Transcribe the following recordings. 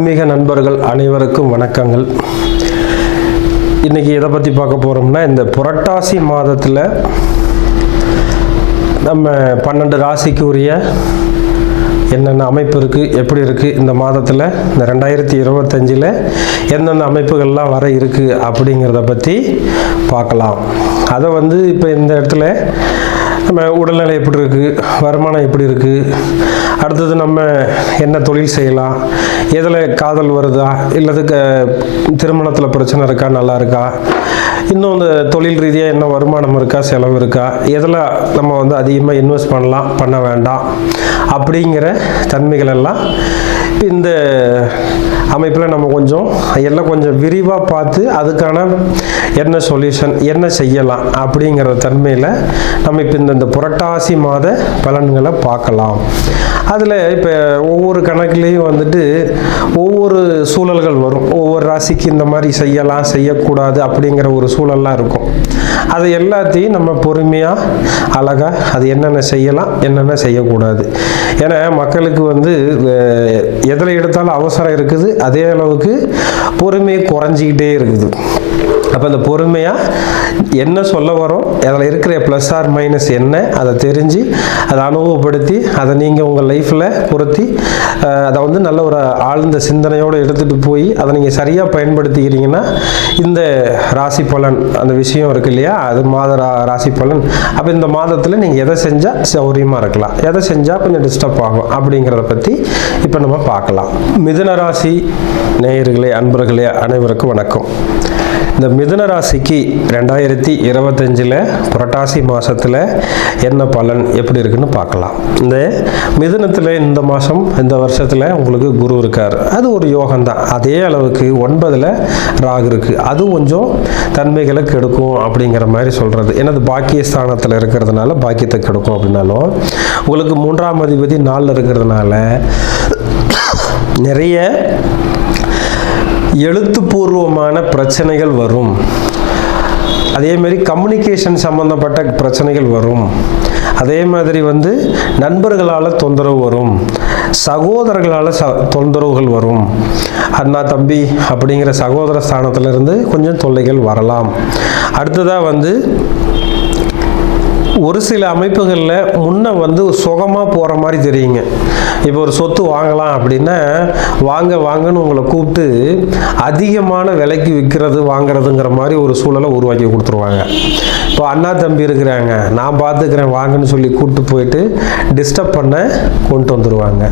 ஆன்மீக நண்பர்கள் அனைவருக்கும் வணக்கங்கள். இன்றைக்கி எதை பற்றி பார்க்க போகிறோம்னா, இந்த புரட்டாசி மாதத்தில் நம்ம 12 ராசிக்கு உரிய என்னென்ன அமைப்பு இருக்குது, எப்படி இருக்குது, இந்த மாதத்தில் இந்த 2025 எந்தெந்த அமைப்புகள்லாம் வர இருக்குது அப்படிங்கிறத பற்றி பார்க்கலாம். அதை இப்போ இந்த இடத்துல நம்ம உடல்நிலை எப்படி இருக்குது, வருமானம் எப்படி இருக்குது, அடுத்தது நம்ம என்ன தொழில் செய்யலாம், எதில் காதல் வருதா, இல்லது திருமணத்தில் பிரச்சனை இருக்கா, நல்லா இருக்கா, இன்னும் இந்த தொழில் ரீதியாக என்ன வருமானம் இருக்கா, செலவு இருக்கா, எதில் நம்ம அதிகமாக இன்வெஸ்ட் பண்ணலாம், பண்ண வேண்டாம் அப்படிங்கிற தன்மைகள் எல்லாம் இந்த அமைப்பில் நம்ம கொஞ்சம் விரிவாக பார்த்து அதுக்கான என்ன சொல்யூஷன், என்ன செய்யலாம் அப்படிங்கிற தன்மையில் நம்ம இப்போ இந்த புரட்டாசி மாத பலன்களை பார்க்கலாம். அதில் இப்போ ஒவ்வொரு கணக்குலேயும் ஒவ்வொரு சூழல்கள் வரும். ஒவ்வொரு ராசிக்கு இந்த மாதிரி செய்யலாம், செய்யக்கூடாது அப்படிங்கிற ஒரு சூழல்லாம் இருக்கும். அது எல்லாத்தையும் நம்ம பொறுமையாக அழகாக அது என்னென்ன செய்யலாம், என்னென்ன செய்யக்கூடாது. ஏன்னா மக்களுக்கு எதில் எடுத்தாலும் அவசரம் இருக்குது, அதே அளவுக்கு பொறுமையை குறைஞ்சிக்கிட்டே இருக்குது. அப்போ அந்த பொறுமையாக என்ன சொல்ல வரோம், அதில் இருக்கிற ப்ளஸ் ஆர் மைனஸ் என்ன, அதை தெரிஞ்சு அதை அனுபவப்படுத்தி அதை நீங்கள் உங்கள் லைஃப்பில் பொருத்தி அதை நல்ல ஒரு ஆழ்ந்த சிந்தனையோடு எடுத்துகிட்டு போய் அதை நீங்கள் சரியாக பயன்படுத்திக்கிறீங்கன்னா இந்த ராசி பலன் அந்த விஷயம் இருக்கு இல்லையா, அது மாத ராசி பலன். அப்போ இந்த மாதத்தில் நீங்கள் எதை செஞ்சால் சௌரியமாக இருக்கலாம், எதை செஞ்சால் கொஞ்சம் டிஸ்டர்ப் ஆகும் அப்படிங்கிறத பற்றி இப்போ நம்ம பார்க்கலாம். மிதுன ராசி நேயர்களே, அன்பர்களே அனைவருக்கும் வணக்கம். இந்த மிதுன ராசிக்கு 2025 புரட்டாசி மாதத்தில் என்ன பலன் எப்படி இருக்குன்னு பார்க்கலாம். இந்த மிதுனத்தில் இந்த மாதம் இந்த வருஷத்தில் உங்களுக்கு குரு இருக்கார், அது ஒரு யோகம்தான். அதே அளவுக்கு 9ல் ராகு இருக்குது, அது கொஞ்சம் தன்மைகளை கெடுக்கும் அப்படிங்கிற மாதிரி சொல்கிறது. ஏன்னா அது பாக்கியஸ்தானத்தில் இருக்கிறதுனால பாக்கியத்தை கெடுக்கும். அப்படின்னாலும் உங்களுக்கு 3ஆம் அதிபதி 4 இருக்கிறதுனால நிறைய எழுத்துப்பூர்வமான பிரச்சனைகள் வரும். அதே மாதிரி கம்யூனிகேஷன் சம்பந்தப்பட்ட பிரச்சனைகள் வரும். அதே மாதிரி நண்பர்களால் தொந்தரவு வரும், சகோதரர்களால் தொந்தரவுகள் வரும். அண்ணா தம்பி அப்படிங்கிற சகோதர ஸ்தானத்திலிருந்து கொஞ்சம் தொல்லைகள் வரலாம். அடுத்ததாக ஒரு சில அமைப்புகளில் முன்ன சுகமாக போகிற மாதிரி தெரியுங்க. இப்போ ஒரு சொத்து வாங்கலாம் அப்படின்னா வாங்கன்னு உங்களை கூப்பிட்டு அதிகமான விலைக்கு விற்கிறது வாங்குறதுங்கிற மாதிரி ஒரு சூழலை உருவாக்கி கொடுத்துருவாங்க. இப்போ அண்ணா தம்பி இருக்கிறாங்க, நான் பார்த்துக்கிறேன் வாங்கன்னு சொல்லி கூப்பிட்டு போயிட்டு டிஸ்டர்ப் பண்ண கொண்டு வந்துடுவாங்க.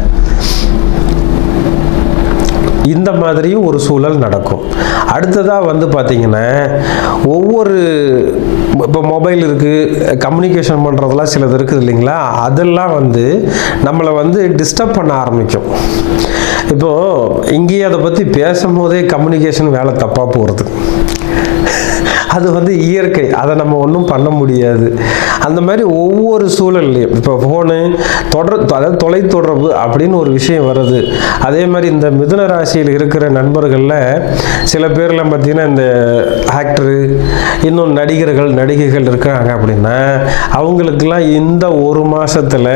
இந்த மாதிரியும் ஒரு சூழல் நடக்கும். அடுத்ததாக பார்த்தீங்கன்னா ஒவ்வொரு இப்போ மொபைல் இருக்குது, கம்யூனிகேஷன் பண்ணுறதெல்லாம் சிலது இருக்குது இல்லைங்களா, அதெல்லாம் நம்மளை டிஸ்டர்ப் பண்ண ஆரம்பிக்கும். இப்போது இங்கேயே அதை பற்றி பேசும்போதே கம்யூனிகேஷன் வேலை தப்பாக போகிறது. அது இயற்கை, அதை நம்ம ஒன்றும் பண்ண முடியாது. அந்த மாதிரி ஒவ்வொரு சூழல்லையும் இப்போ ஃபோனு அதாவது தொலைத்தொடர்பு அப்படின்னு ஒரு விஷயம் வருது. அதே மாதிரி இந்த மிதுன ராசியில் இருக்கிற நண்பர்களில் சில பேர்லாம் பார்த்தீங்கன்னா இந்த ஆக்டரு, இன்னும் நடிகைகள் இருக்காங்க அப்படின்னா அவங்களுக்கெல்லாம் இந்த ஒரு மாதத்தில்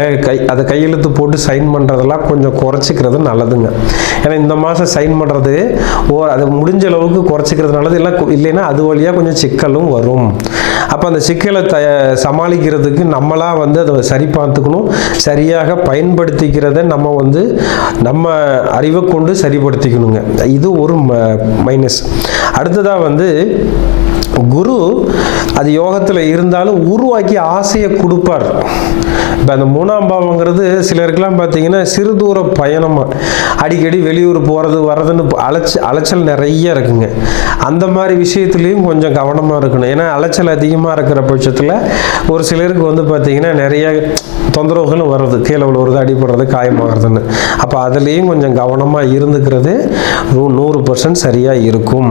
அதை கையெழுத்து போட்டு சைன் பண்ணுறதெல்லாம் கொஞ்சம் குறைச்சிக்கிறது நல்லதுங்க. ஏன்னா இந்த மாதம் சைன் பண்ணுறது அது முடிஞ்ச அளவுக்கு குறைச்சிக்கிறது நல்லது. இல்லைன்னா அது வழியாக கொஞ்சம் சிக்கலும் வரும். அப்போ அந்த சிக்கலை சமாளிக்கிறதுக்கு நம்மளாக அதை சரி பார்த்துக்கணும். சரியாக பயன்படுத்திக்கிறத நம்ம அறிவை கொண்டு சரிப்படுத்திக்கணுங்க. இது ஒரு மைனஸ். அடுத்ததாக குரு அது யோகத்தில் இருந்தாலும் உருவாக்கி ஆசையை கொடுப்பார். இப்போ அந்த 3ஆம் பாவங்கிறது சிலருக்கெல்லாம் பார்த்தீங்கன்னா சிறு தூர பயணமாக அடிக்கடி வெளியூர் போகிறது வர்றதுன்னு அலைச்சல் நிறைய இருக்குங்க. அந்த மாதிரி விஷயத்துலேயும் கொஞ்சம் கவனமாக இருக்கணும். ஏன்னா அலைச்சல் அதிகமாக இருக்கிற பட்சத்தில் ஒரு சிலருக்கு பார்த்தீங்கன்னா நிறைய தொந்தரவுகளும் வருது, கீழே விழுவுறது, அடிபடுறது, காயமாகிறதுன்னு. அப்போ அதுலேயும் கொஞ்சம் கவனமாக இருந்துக்கிறது 100% சரியாக இருக்கும்.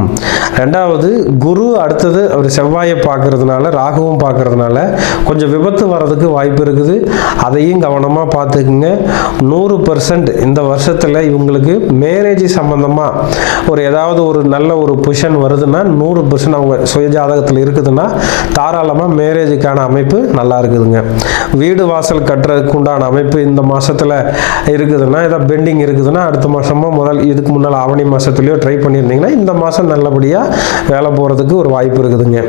ரெண்டாவது குரு அடுத்தது அவர் செவ்வாயை பார்க்கறதுனால, ராகுவும் பார்க்கறதுனால கொஞ்சம் விபத்து வர்றதுக்கு வாய்ப்பு இருக்குது. அதையும் கவனமாக பார்த்துக்குங்க. 100% இந்த வருஷத்தில் இவங்களுக்கு மேரேஜ் சம்பந்தமாக ஏதாவது ஒரு நல்ல ஒரு பொசிஷன் வருதுன்னா 100% அவங்க சுயஜாதகத்தில் இருக்குதுன்னா தாராளமாக மேரேஜுக்கான அமைப்பு நல்லா இருக்குதுங்க. வீடு வாசல் கட்டுறதுக்கு உண்டான அமைப்பு இந்த மாதத்தில் இருக்குதுன்னா, ஏதாவது பெண்டிங் இருக்குதுன்னா அடுத்த மாதமோ இதுக்கு முன்னால் ஆவணி மாதத்துலேயோ ட்ரை பண்ணியிருந்தீங்கன்னா இந்த மாதம் நல்லபடியாக வேலை போகிறதுக்கு ஒரு வாய்ப்பு இருக்குதுங்க.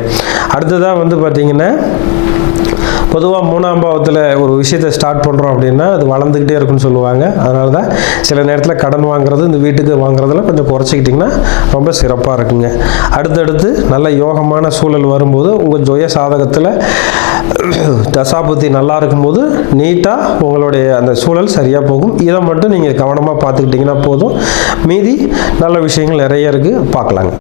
அடுத்ததாக வந்து பார்த்திங்கன்னா, பொதுவாக 3ஆம் பாவத்தில் ஒரு விஷயத்தை ஸ்டார்ட் பண்ணுறோம் அப்படின்னா அது வளர்ந்துக்கிட்டே இருக்குன்னு சொல்லுவாங்க. அதனால தான் சில நேரத்தில் கடன் வாங்குறது, இந்த வீட்டுக்கு வாங்குறதுல கொஞ்சம் குறைச்சிக்கிட்டிங்கன்னா ரொம்ப சிறப்பாக இருக்குங்க. அடுத்தடுத்து நல்ல யோகமான சூழல் வரும்போது உங்கள் ஜொய சாதகத்தில் தசாபுத்தி நல்லா இருக்கும்போது நீட்டாக உங்களுடைய அந்த சூழல் சரியாக போகும். இதை மட்டும் நீங்கள் கவனமாக பார்த்துக்கிட்டிங்கன்னா போதும். மீதி நல்ல விஷயங்கள் நிறைய இருக்குது, பார்க்கலாங்க.